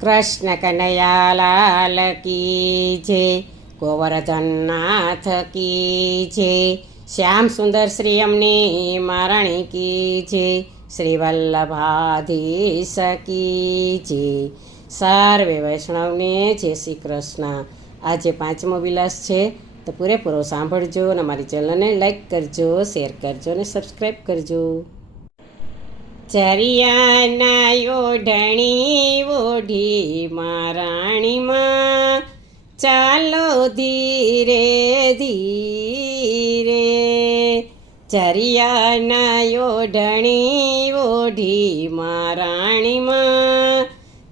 કૃષ્ણ કનૈયાલાલ કી જે ગોવર્ધનનાથ કી જે શ્યામ સુંદર શ્રી અમની મારાણી કી જે શ્રી વલ્લભાધીશ કી જે સર્વે વૈષ્ણવને જય શ્રી કૃષ્ણ. આજે પાંચમો વિલાસ છે, તો પૂરેપૂરો સાંભળજો અને મારી ચેનલને લાઈક કરજો, શેર કરજો અને સબસ્ક્રાઈબ કરજો. ચરિયાના ઓઢણી ઓઢી મારાણીમાં ચાલો ધીરે ધીરે. ચરિયાના ઓઢણી ઓઢી મારાણીમાં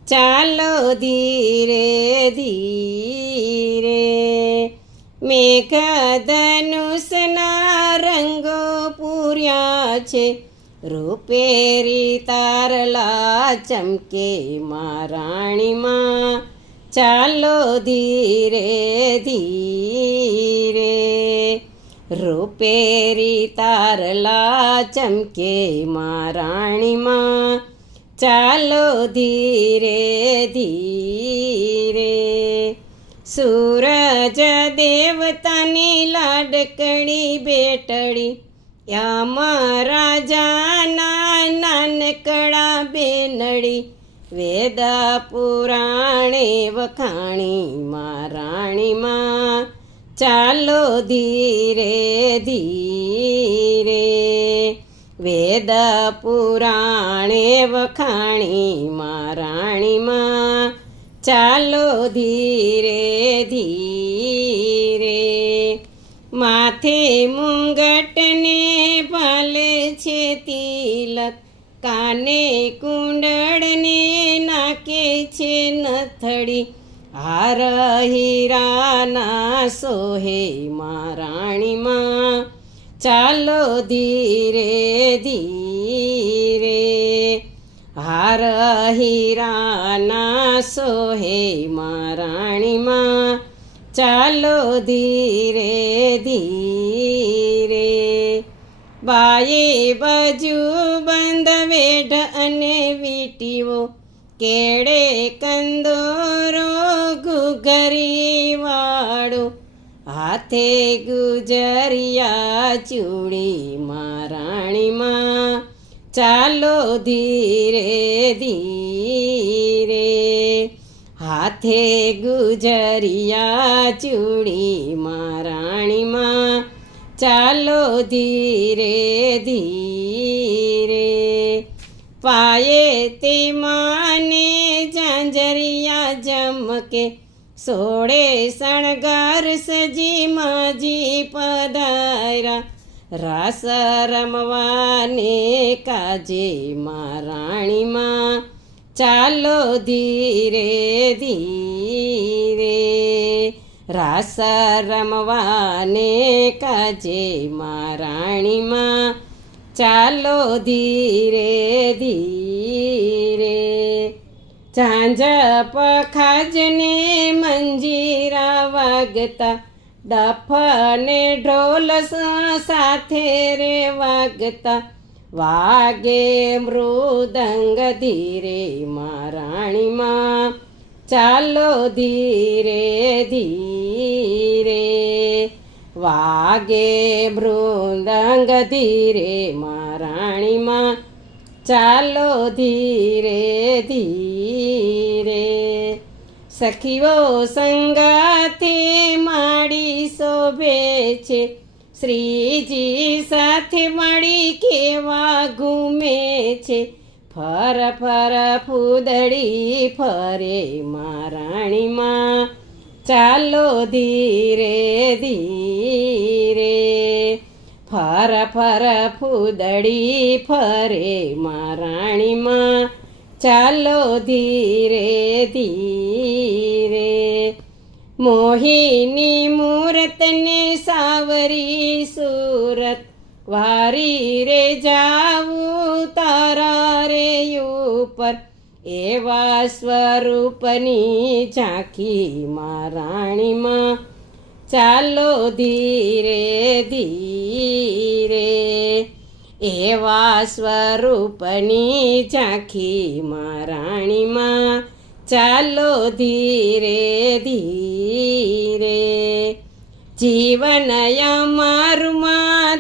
ચાલો ધીરે ધીરે. મેઘધનુષના રંગો પૂર્યા છે. રૂપેરી તારલા ચમકે મારાણીમાં ચાલો ધીરે ધીરે. રૂપેરી તારલા ચમકે મારાણીમાં ચાલો ધીરે ધીરે. સૂરજ દેવતાની લાડકડી બેટડી યામા રાજાના નાનકડા બેનડી, વેદ પુરાણે વખાણી મારાણીમાં ચાલો ધીરે ધીરે. વેદ પુરાણે વખાણી મારાણીમાં ચાલો ધીરે ધીરે. માથે મુંગટને પાલે છે તિલક. કાને કુંડળને નાકે છે નથડી હાર હીરાના સોહે રાણીમાં ચાલો ધીરે ધીરે. હાર હીરાના સોહે મારાણીમાં ચાલો ધીરે ધીરે. બાએ બાજુ બંધ વેઢ અને વીટીઓ. કેળે કંદોરો ઘુઘરી વાળો હાથે ગુજરિયા ચૂડી મારાણીમાં ચાલો ધીરે ધીરે. હાથે ગુજરિયા ચૂડી મારાણીમાં ચાલો ધીરે ધીરે. પાયે તે માને ઝાંઝરિયા જમકે. સોળે શણગાર સજી માજી પધાર્યા. રાસ રમવાને કાજે મારાણીમાં ચાલો ધીરે ધીરે, રાસ રમવાને કાજે મારાણીમાં ચાલો ધીરે ધીરે ઝાંઝ પખાજને મંજીરા વાગતા, ડફને ઢોલ સાથે રે વાગતા. વાગે મૃદંગ ધીરે મારાણીમાં ચાલો ધીરે ધીરે. વાગે મૃદંગ ધીરે મારાણીમાં ચાલો ધીરે ધીરે. સખીઓ સંગાતે માડી શોભે છે. શ્રીજી સાથે મળી કેવા ઘૂમે છે? ફર ફર ફૂદડી ફરે મારાણીમાં ચાલો ધીરે ધીરે. ફર ફર ફૂદડી ફરે મારાણીમાં ચાલો ધીરે ધીરે. મોહિની મૂરતને સાવરી સુરત. વારી રે જાવું તારા રે ઉપર. એવા સ્વરૂપની ઝાંખી મારાણીમાં ચાલો ધીરે ધીરે. એવા સ્વરૂપની ઝાંખી મહારાણીમાં ચાલો ધીરે ધીરે. જીવન અમારું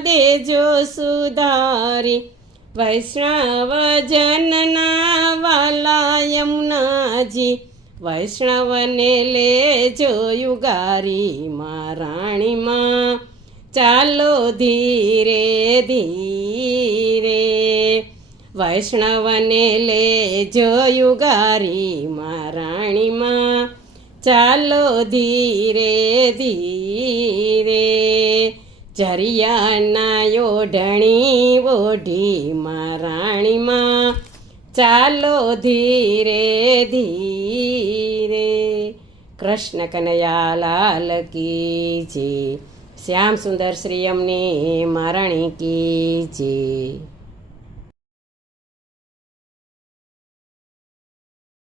દેજો સુધારી વૈષ્ણવ જનના વાલા યમુનાજી વૈષ્ણવને લેજો યુગારી રાણીમાં ચાલો ધીરે ધીરે વૈષ્ણવને લેજો યુગારી રાણીમાં ચાલો ધીરે ધીરે જરિયાના ઓઢણી ઓઢી મહારાણીમાં ચાલો ધીરે ધીરે, કૃષ્ણ કનૈયા લાલ કી છે શ્યામ સુંદર શ્રી અમને મારાણી કી છે